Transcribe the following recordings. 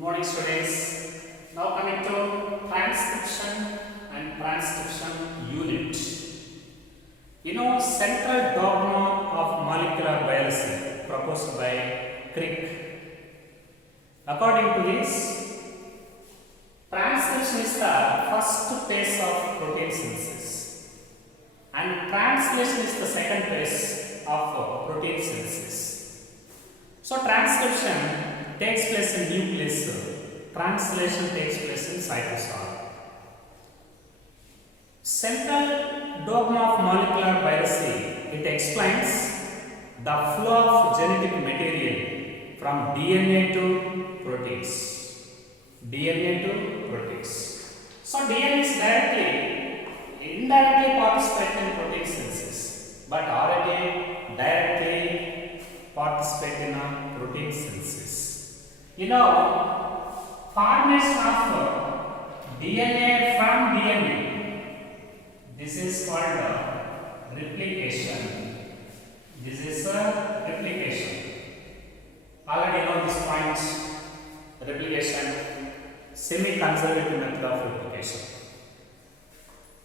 morning students. Now coming to transcription and transcription unit. Central dogma of molecular biology proposed by Crick. According to this, transcription is the first phase of protein synthesis and translation is the second phase of protein synthesis. So transcription takes place in nucleus, translation takes place in cytosol. Central dogma of molecular biology, it explains the flow of genetic material from DNA to proteins. DNA to proteins. So DNA is indirectly participate in protein synthesis, but RNA directly participate in a protein synthesis. Formation of DNA from DNA, this is called replication. This is a replication. Already know this point. Replication, semi-conservative method of replication.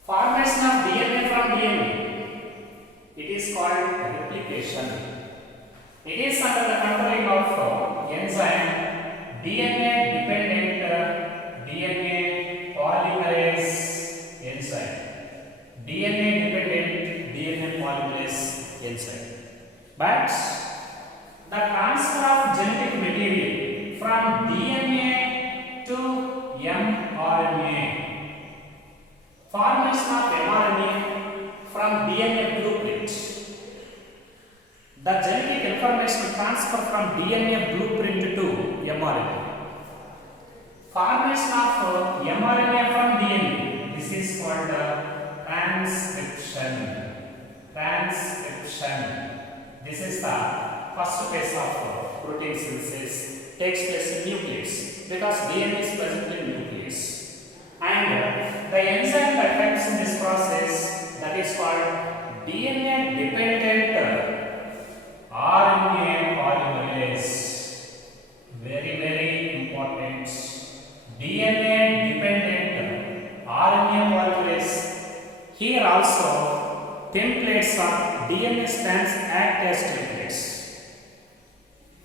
Formation of DNA from DNA, it is called replication. It is under the controlling of enzyme DNA dependent DNA polymerase enzyme. DNA dependent DNA polymerase enzyme. But the transfer of genetic material from DNA to mRNA, formation of mRNA from DNA blueprint. The genetic information transfer from DNA blueprint to mRNA. Formation of mRNA from DNA, this is called transcription. Transcription. This is the first phase of protein synthesis, takes place in nucleus because DNA is present in nucleus. And the enzyme that helps in this process, that is called DNA dependent RNA polymerase. Very important. DNA dependent RNA polymerase. Here also templates of DNA strands act as templates.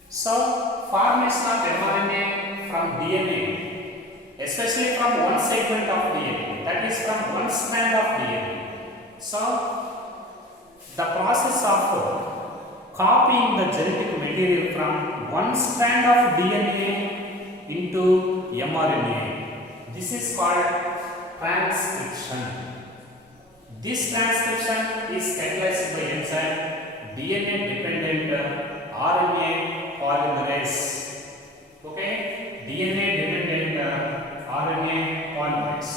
So formation of mRNA from DNA, especially from one segment of DNA, that is from one strand of DNA. So the process of copying the genetic material from one strand of DNA into mRNA, this is called transcription. This transcription is catalyzed by enzyme DNA dependent RNA polymerase. Okay, DNA dependent RNA polymerase.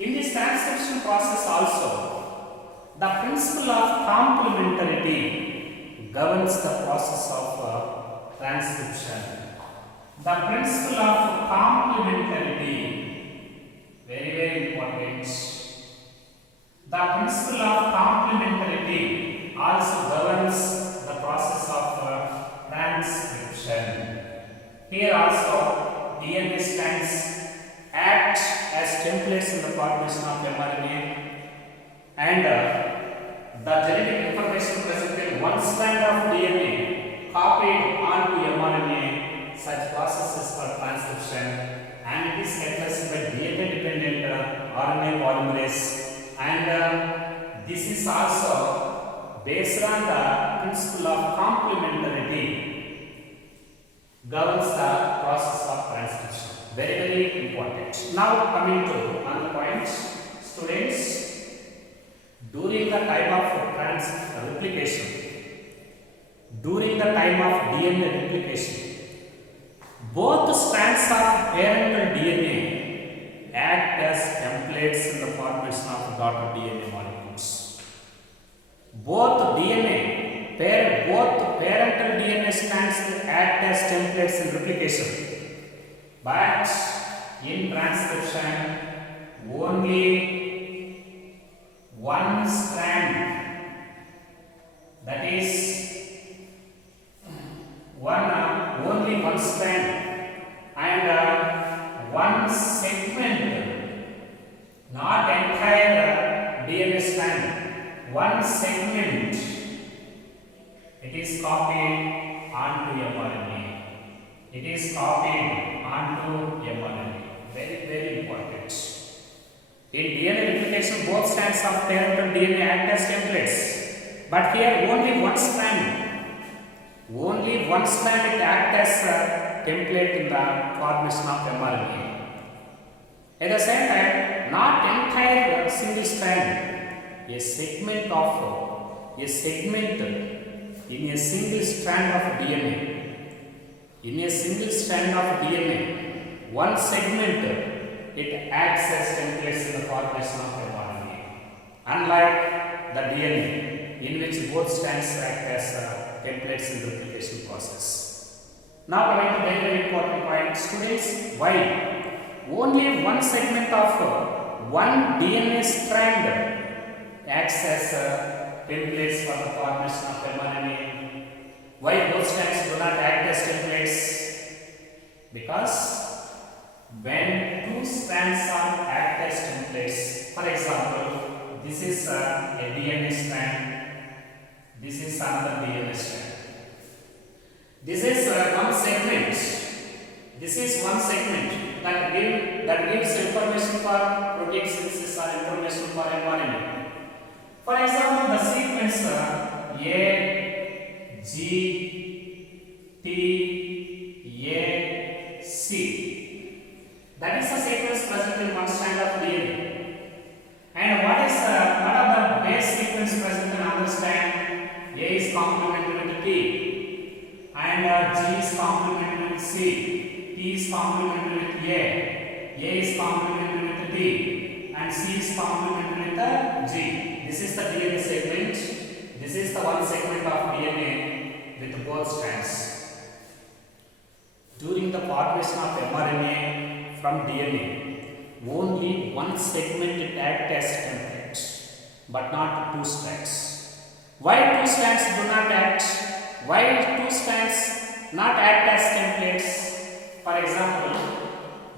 In this transcription process also, the principle of complementarity governs the process of transcription. The principle of complementarity, very important. The principle of complementarity also governs the process of transcription. Here also DNA strands act as templates in the formation of mRNA, and the genetic information present in one strand of DNA copied onto mRNA, such process is called transcription, and it is catalyzed by DNA dependent RNA polymerase. And this is also based on the principle of complementarity governs the process of transcription. Very important. Now coming to another point, students. During the time of replication, during the time of DNA replication, both strands of parental DNA act as templates in the formation of daughter DNA molecules. Both parental DNA strands act as templates in replication, but in transcription, only one strand, that is only one strand, and one segment, not entire DNA strand, one segment, it is copied onto mRNA. It is copied onto mRNA. Very, very important. In DNA replication, both strands of parent and DNA act as templates. But here only one strand. Only one strand it acts as a template in the formation of mRNA. At the same time, not entire single strand. A segment in a single strand of DNA. In a single strand of DNA, one segment it acts as templates in the formation of mRNA. Unlike the DNA, in which both strands act as templates in the replication process. Now coming to very important point, students, why only one segment of one DNA strand acts as templates for the formation of mRNA? Why both strands do not act as templates? Because when two strands are act as templates, for example, this is a DNA strand, this is another DNA strand. This is one segment. This is one segment that gives information for protein synthesis or information for mRNA. For example, the sequence A, G, T, A, C. That is the sequence present in one strand of DNA. And what are the base sequence present in another strand? A is complementary with T, and G is complementary with C, T is complementary with A is complementary with T, and C is complementary with G. This is the DNA segment. This is the one segment of DNA with both strands. During the formation of mRNA from DNA, only one segment it acts as template, but not two strands. Why two strands do not act? Why two strands not act as templates? For example,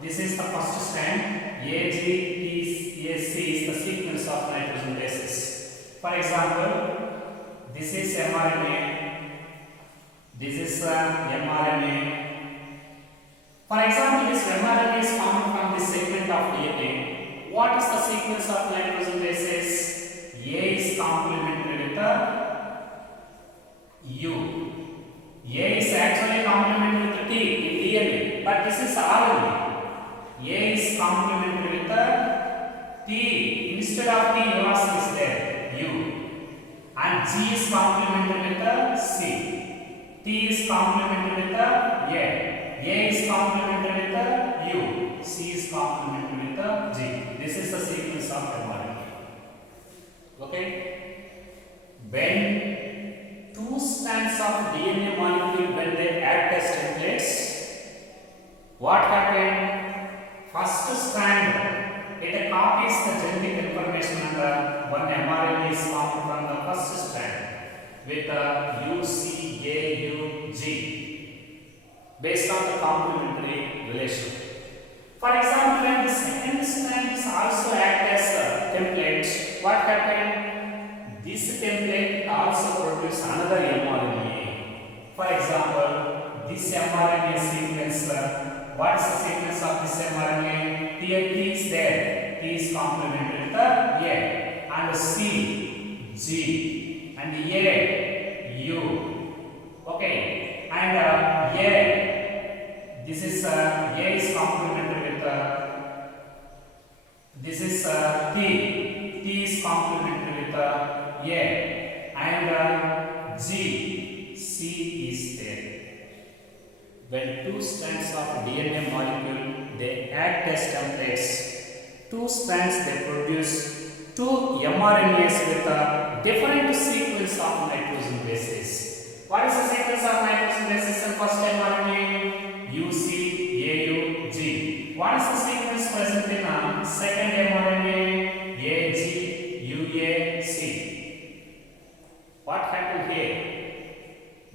this is the first strand. AGTAC is the sequence of nitrogen bases. For example, this is mRNA. This is mRNA. For example, this mRNA is formed from this segment of DNA. What is the sequence of nitrogen bases? A is complementary with U. A is actually complementary with T in DNA, but this is RNA. A is complementary with T. Instead of T, yours is there, U. And G is complementary with C. T is complementary with A is complementary with U. C is complementary with G. This is the sequence of mRNA. Okay? When two strands of DNA molecule, when they act as templates, what happened? First strand, it copies the genetic information and one mRNA is formed from the first strand with U, C, A, U, G based on the complementary relation. For example, when the second strand is also act as a template, what happened? This template also produces another mRNA. For example, this mRNA sequence, what is the sequence of this mRNA? T is there. T is complementary with A, and C, G, and A, U. Okay, and A, this is A is complementary with this is T. T is complementary with A, and G, C is there. When two strands of DNA molecule, they act as templates. Two strands, they produce two mRNAs with a different sequence of nitrogen bases. What is the sequence of nitrogen bases in first mRNA? UC, AU, G. What is the sequence present in second mRNA? AG, UA, C. What happened here?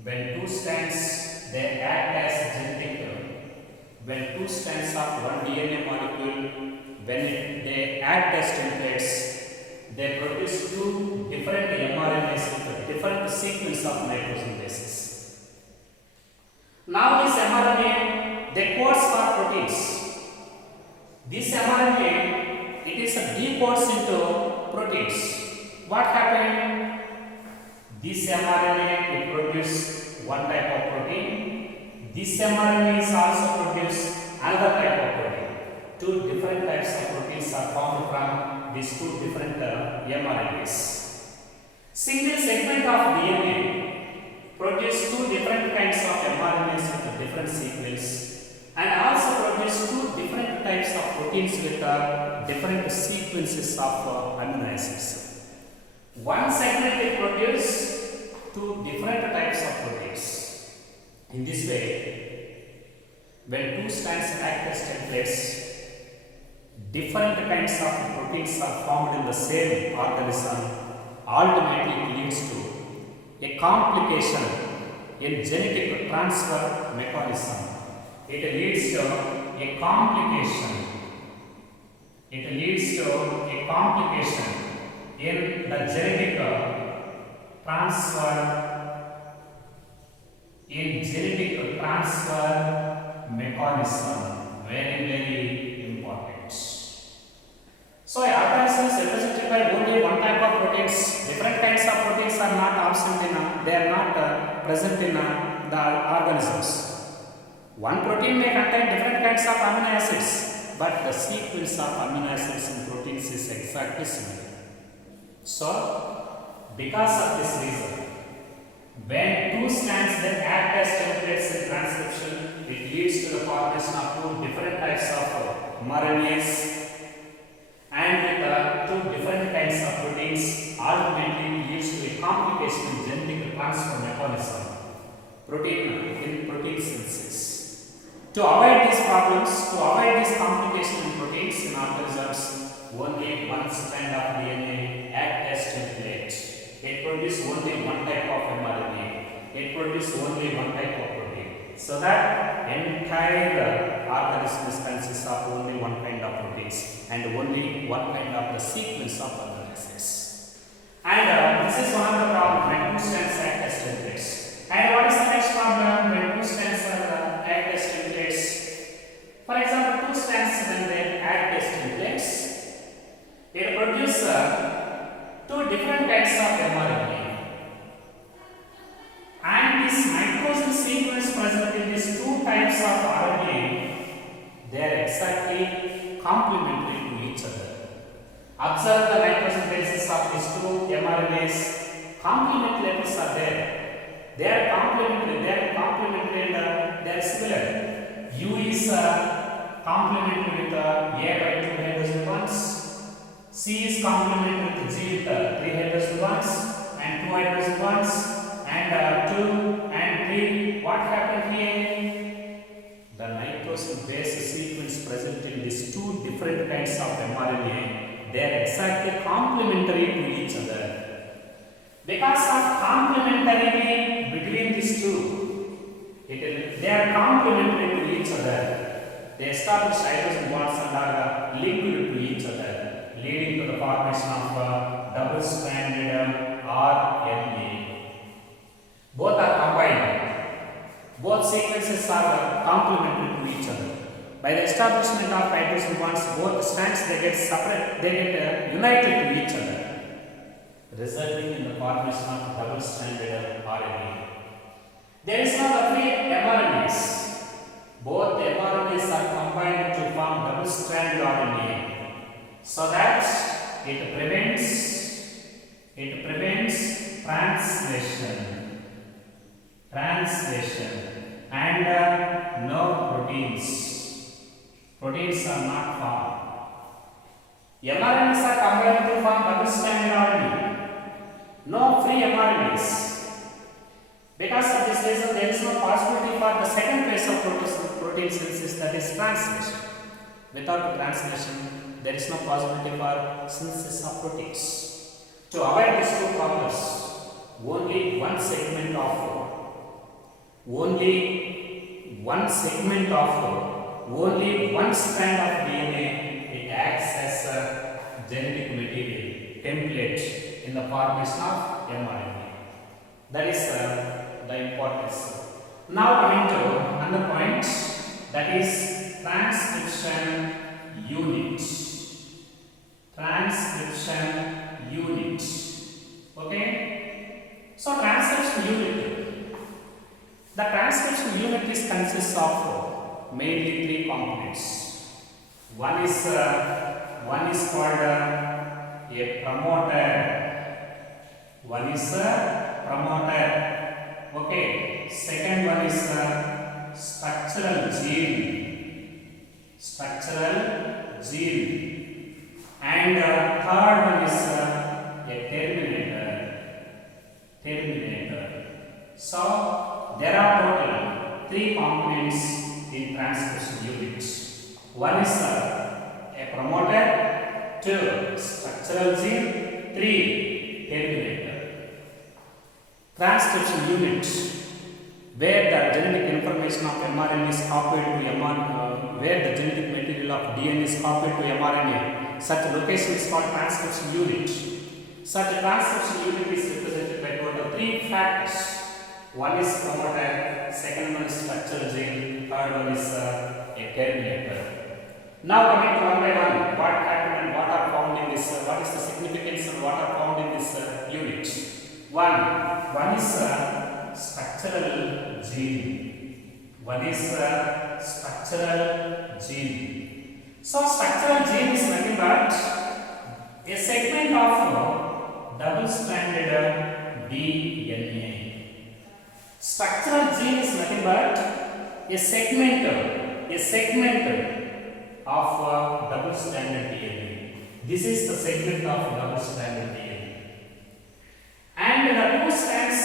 When two strands, they act as genetic when two strands of one DNA molecule, they act as templates, they produce two different mRNAs with different sequence of nitrogen bases. Now this mRNA, they codes for proteins. This mRNA, it is a decodes into proteins. What happened? This mRNA, it produces one type of protein. This mRNA is also produce another type of protein. Two different types of proteins are formed from these two different mRNAs. Single segment of DNA produce two different kinds of mRNAs with a different sequence, and also produce two different types of proteins with different sequences of amino acids. One segment will produce two different types of proteins. In this way, when two strands act as templates, different kinds of proteins are formed in the same organism. Ultimately, it leads to a complication in genetic transfer mechanism. It leads to a complication. It leads to a complication in the genetic transfer mechanism. Very important. So organisms represented by only one type of proteins. Different kinds of proteins are not absent in they are not present in the organisms. One protein may contain different kinds of amino acids, but the sequence of amino acids in proteins is exactly similar. So, because of this reason, when two strands then act as templates in transcription, it leads to the formation of two different types of mRNAs, and with two different kinds of proteins, ultimately leads to a complication in genetic transfer mechanism in protein synthesis. To avoid these problems, to avoid this complication in proteins in organisms, only one strand of DNA act as template. It produces only one type of mRNA. It produces only one type of protein. So that entire organism consists of only one kind of proteins and only one kind of the sequence of amino acids. And this is one of the problems when two strands act as templates. And what is the next problem when two strands act as templates? For example, two strands when they act as templates, it produces two different kinds of mRNA. And this nitrogen sequence present in these two types of RNA, they are exactly complementary to each other. Observe the nitrogen bases of these two mRNAs. Complementary levels are there. They are complementary and they are similar. U is complementary with A by 2 hydrogen bonds. C is complementary with G with 3 hydrogen bonds and 2 hydrogen bonds, and 2 and 3. What happened here? The nitrogen base sequence present in these two different kinds of mRNA, they are exactly complementary to each other. Because of complementarity between these two, they are complementary to each other. They establish hydrogen bonds and are linked to each other, leading to the formation of double-stranded RNA. Both are combined. Both sequences are complementary to each other. By the establishment of hydrogen bonds, both strands they get united to each other, resulting in the formation of double-stranded RNA. There is now the three mRNAs. Both the mRNAs are combined to form double-stranded RNA, so that it prevents translation and no proteins are not formed. mRNAs are combined to form double-stranded RNA. No free mRNAs. Because of this reason, there is no possibility for the second phase of protein synthesis, that is translation. Without translation, there is no possibility for synthesis of proteins. To avoid these two problems, only one segment of only one strand of DNA, it acts as a genetic material, template in the formation of mRNA. That is the importance. Now coming to another point, that is transcription unit. Transcription unit. Okay? So transcription unit. The transcription unit is consists of mainly three components. One is called a promoter. One is a promoter. Okay. Second one is structural gene. Structural gene. And third one is a terminator. Terminator. So there are total three components in transcription unit. One is a promoter, two structural gene, three terminator. Transcription unit, where the genetic information of mRNA is copied to mRNA, where the genetic material of DNA is copied to mRNA. Such location is called transcription unit. Such a transcription unit is represented by total three factors. One is promoter, second one is structural gene, third one is a terminator. Now coming to one by one, what happened and what are found in this, what is the significance and what are found in this unit. One is structural gene. One is structural gene. So structural gene is nothing but a segment of double-stranded DNA. Structural gene is nothing but a segment of double-stranded DNA. This is the segment of double-stranded DNA. And the two strands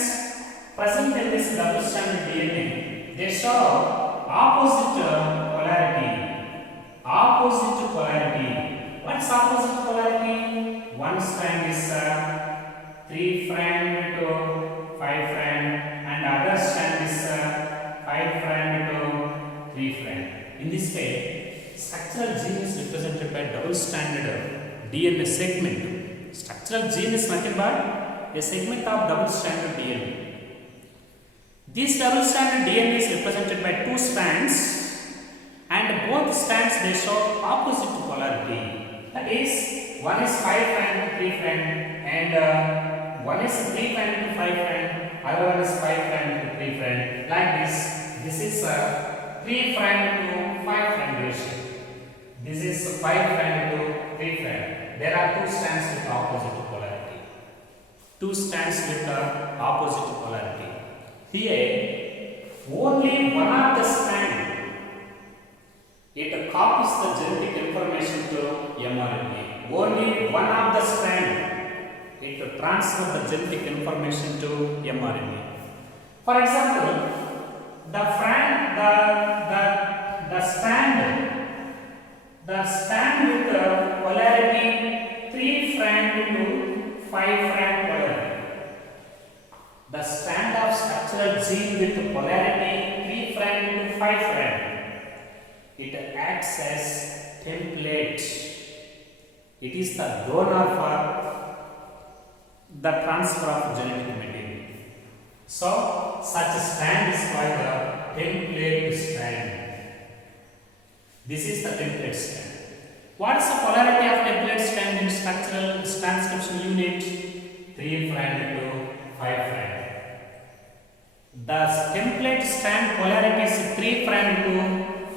present in this double-stranded DNA, they show opposite polarity. Opposite polarity. What's opposite polarity? One strand is 3' to 5', and other strand is 5' to 3'. In this way, structural gene is represented by double-stranded DNA segment. Structural gene is nothing but a segment of double-stranded DNA. This double-stranded DNA is represented by two strands, and both strands they show opposite polarity. That is, one is 5' to 3', and one is 3' to 5', other one is 5' to 3'. Like this, this is 3' to 5' ratio. This is 5' to 3'. There are two strands with opposite polarity. Two strands with opposite polarity. Here, only one of the strand, it copies the genetic information to mRNA. Only one of the strand, it transfers the genetic information to mRNA. For example, the strand with the polarity 3' to 5' polarity. The strand of structural gene with the polarity 3' to 5', it acts as template. It is the donor for the transfer of genetic material. So, such a strand is called the template strand. This is the template strand. What is the polarity of template strand in structural transcription unit? 3' to 5'. The template strand polarity is 3' to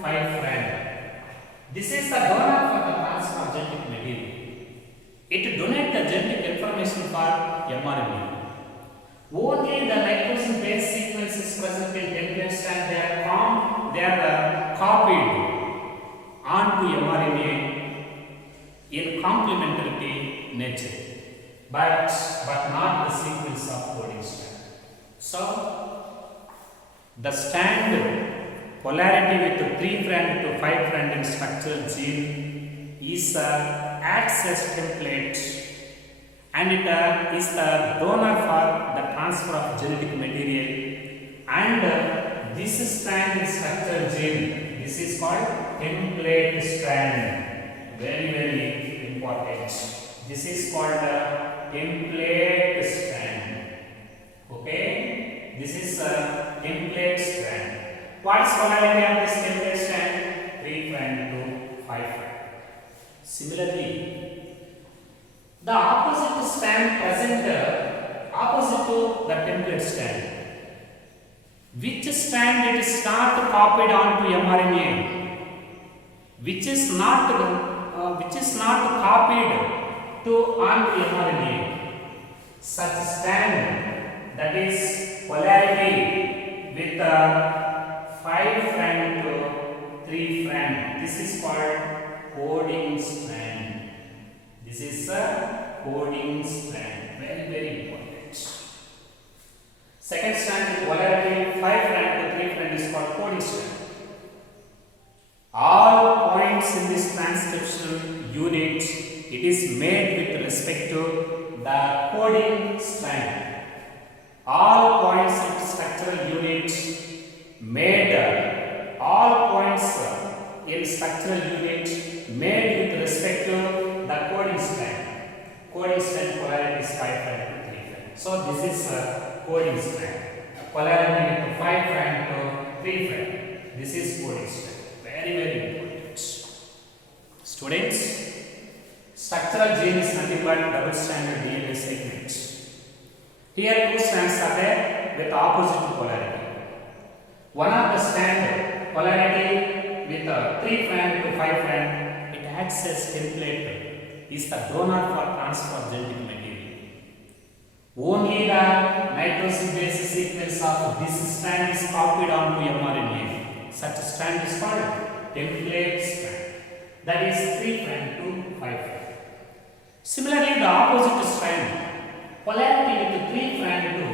5'. This is the donor for the transfer of genetic material. It donates the genetic information for mRNA. Only the nitrogen base sequence is present in template strand. They are copied onto mRNA in complementarity nature, but not the sequence of coding strand. So, the strand polarity with 3' to 5' in structural gene is acts as template, and it is the donor for the transfer of genetic material. And this strand in structural gene This is called template strand. Very important. This is called a template strand. Okay. This is a template strand. What is polarity of this template strand? 3' to 5'. Similarly, the opposite strand present opposite to the template strand. Which strand it is not copied onto mRNA? Which is not copied to onto mRNA? Such strand, that is polarity with 5' to 3'. This is called coding strand. This is a coding strand. Very important. Second strand with polarity 5' to 3' is called coding strand. All points in this transcription unit, it is made with respect to the coding strand. All points in structural unit made, all points in structural unit made with respect to the coding strand. Coding strand polarity is 5' to 3'. So this is a coding strand. Polarity with 5' to 3'. This is coding strand. Very important. Students, structural gene is nothing but double stranded DNA segments. Here two strands are there with opposite polarity. One of the strand polarity with 3' to 5', it acts as template, is the donor for transfer of genetic material. Only the nitrogen base sequence of this strand is copied onto mRNA. Such a strand is called template strand. That is 3' to 5'. Similarly, the opposite strand, polarity with 3' to 5' to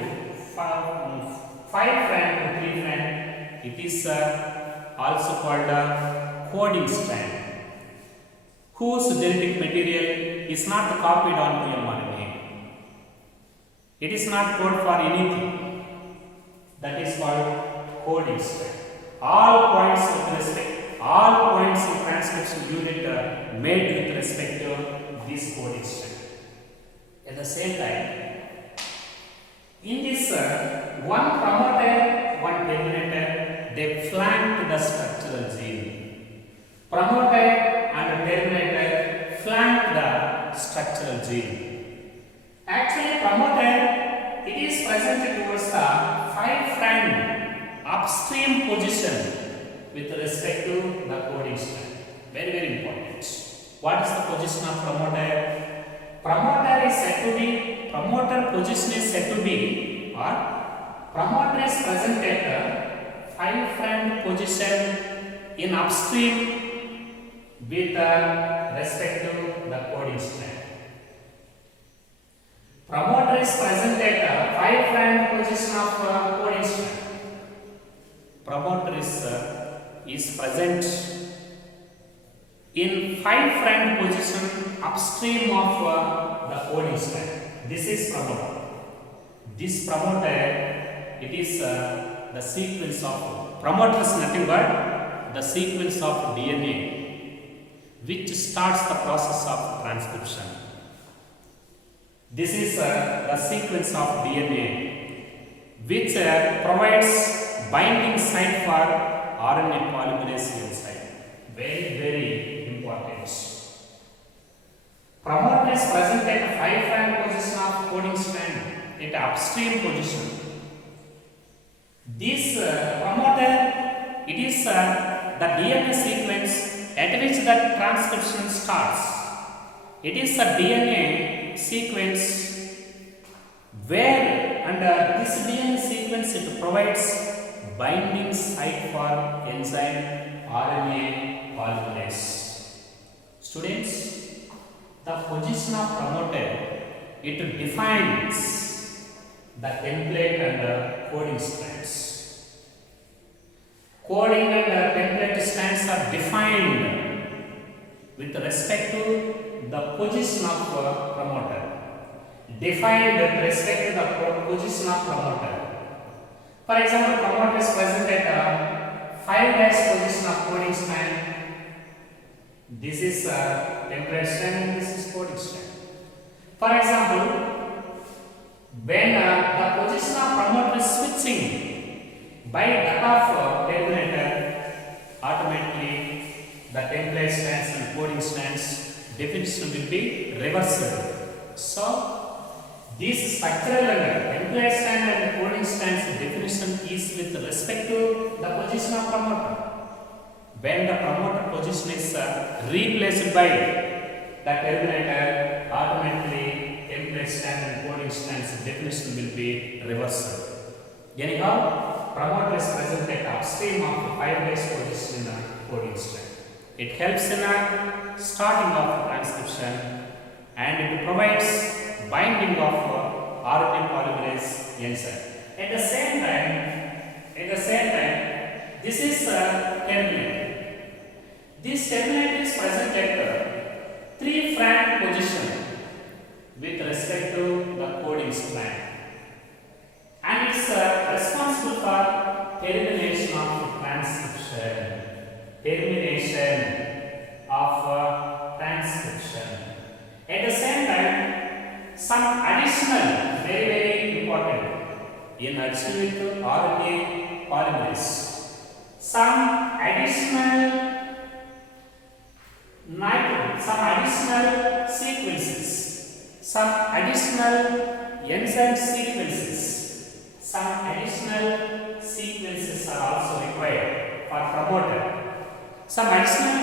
3', it is also called a coding strand, whose genetic material is not copied onto mRNA. It is not code for anything. That is called coding strand. All points in transcription unit are made with respect to this coding strand. At the same time, in this one promoter, one terminator, they flank the structural gene. Promoter and terminator flank the structural gene. Actually, promoter, it is present towards the 5' upstream position with respect to the coding strand. Very important. What is the position of promoter? Promoter position is said to be, or promoter is present at 5' position in upstream with respect to the coding strand. Promoter is present at 5' position of coding strand. Promoter is present in 5' position upstream of the coding strand. This is promoter. This promoter, it is the sequence of promoter is nothing but the sequence of DNA which starts the process of transcription. This is the sequence of DNA which provides binding site for RNA polymerase enzyme. Very important. Promoter is present at 5' position of coding strand at upstream position. This promoter, it is the DNA sequence at which the transcription starts. It is a DNA sequence where under this DNA sequence it provides binding site for enzyme RNA polymerase. Students, the position of promoter, it defines the template and coding strands. Coding and template strands are defined with respect to the position of promoter. Defined with respect to the position of promoter. For example, promoter is present at 5' position of coding strand. This is template strand and this is coding strand. For example, when the position of promoter is switching by that of terminator, automatically the template strands and coding strands definition will be reversed. So, this structural template strand and coding strands definition is with respect to the position of promoter. When the promoter position is replaced by the terminator, automatically template strand and coding strands definition will be reversed. Anyhow, promoter is present at upstream of 5' position in the coding strand. It helps in a starting of transcription and it provides binding of RNA polymerase enzyme. At the same time, this is terminator. This terminator is present at 3' position with respect to the coding strand, and it's responsible for termination of transcription. At the same time, some additional, very important, in addition with RNA polymerase, some additional sequences, some additional enzyme sequences are also required for promoter. Some additional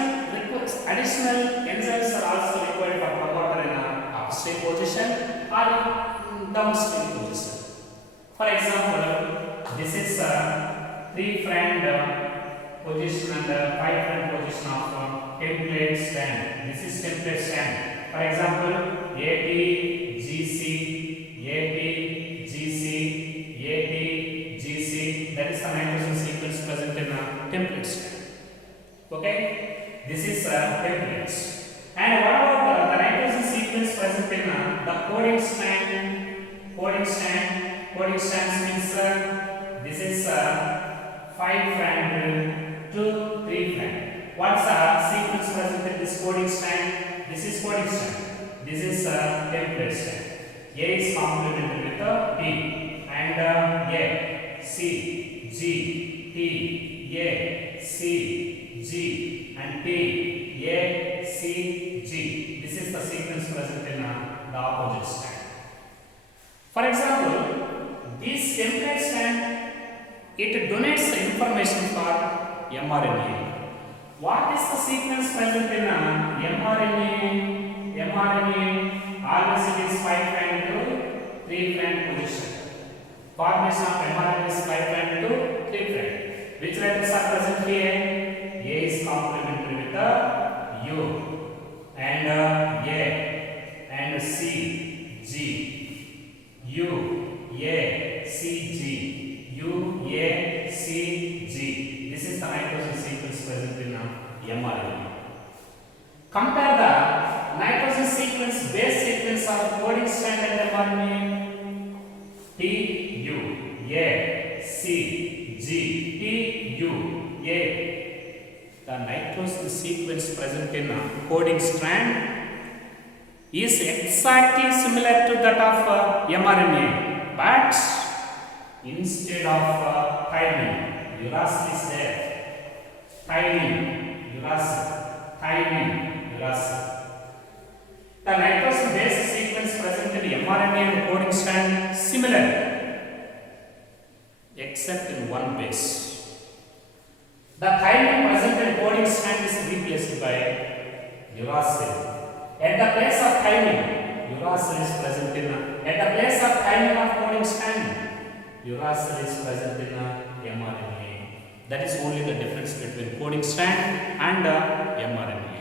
enzymes are also required for promoter in upstream position or downstream position. For example, this is 3' position and 5' position of template strand. This is template strand. For example, AT, GC, that is the nitrogen sequence present in a template strand. Okay, this is templates. And what about the nitrogen sequence present in the coding strand? Coding strands means this is 5' to 3'. What's the sequence present in this coding strand? This is coding strand. This is template strand. A is complemented with a T and A, C, G, T, A, C, G and T, A, C, G. This is the sequence present in the opposite strand. For example, this template strand, it donates information for mRNA. What is the sequence present in mRNA? Always it is 5' to 3' position. Formation of mRNA is 5' to 3'. Which letters are present here? A is complementary with the U and A and C, G, U, A, C, G, U, A, C, G. This is the nitrogen sequence present in mRNA. Compare the nitrogen sequence, base sequence of coding strand and mRNA. T, U, A, C, G, T, U, A. The nitrogen sequence present in coding strand is exactly similar to that of mRNA, but instead of thymine, uracil is there. Thymine, uracil. The nitrogen base sequence present in mRNA and coding strand similar, except in one base. The thymine present in coding strand is replaced by uracil. At the place of thymine, uracil is present in at the place of thymine of coding strand, uracil is present in mRNA. That is only the difference between coding strand and mRNA.